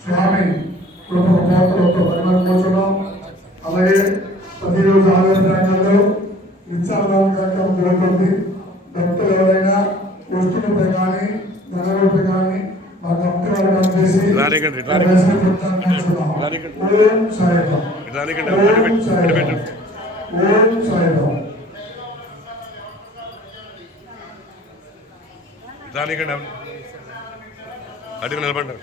స్వామి కృప పాత్రలతో పరిమాణించున్నాం అలాగే నిత్యాన్నదాన కార్యక్రమం జరుగుతుంది భక్తులు ఎవరైనా వస్తువులపై కానీ ధనలపై కానీ మా. ఓం ఓం. ఓం సాయిరామ్. దానికండి అడిగి నిలబడ్డారు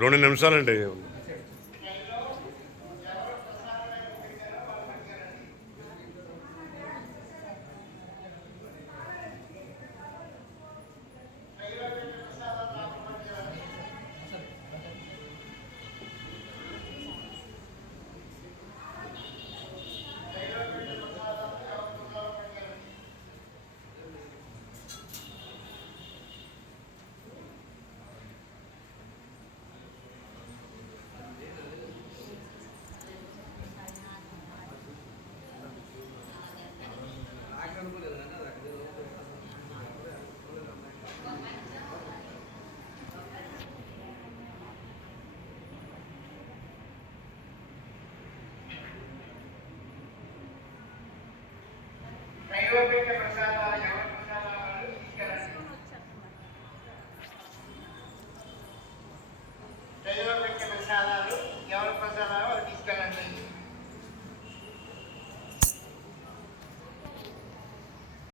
రెండు నిమిషాలండి ನೈವೇದ್ಯ ಪ್ರಸಾದ ಯಾವ